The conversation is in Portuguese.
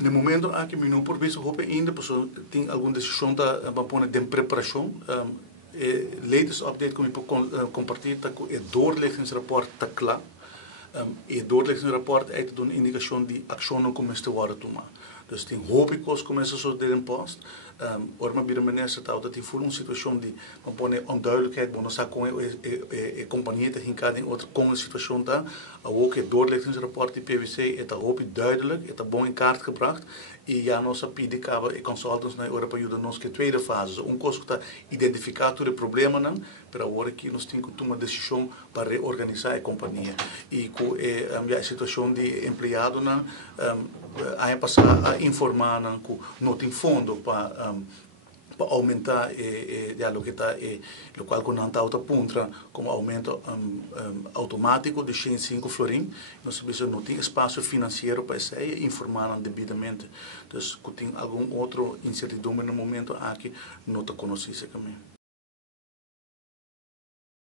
No momento em que não por visto hope ainda pessoa tem alguma decisão da para de preparação latest update como eu compartilhar tá com o doorlichtingsrapport tá claro e doorlichtingsrapport é de uma indicação de ação não começa a worden tomar. Dus tem hoop ik als começa a ter post. Orma bij de meneer zit dat die voor een situatie die een onduidelijkheid, maar dan kan je compagnie te gaan kijken in outra komende situatie daar. Ook het doorlichtingsrapport die PwC het hoop ik duidelijk, het bon in kaart gebracht. En ja, nossa PDK e consultants na Europa ajuda nos que tweede fase. Kost dat identificar de problemen dan, para agora que nós temos que tomar decisão para reorganizar a companhia. E com a situação de empregado nan, a passar a informar nan que não tem fundo para aumentar lo que está lo qual con anta auto puntra como aumento automático de 105 florin nós não tem espaço financeiro para isso e informar devidamente. Dus que tem algum outro incertidumbre no momento aqui não está conhecido também.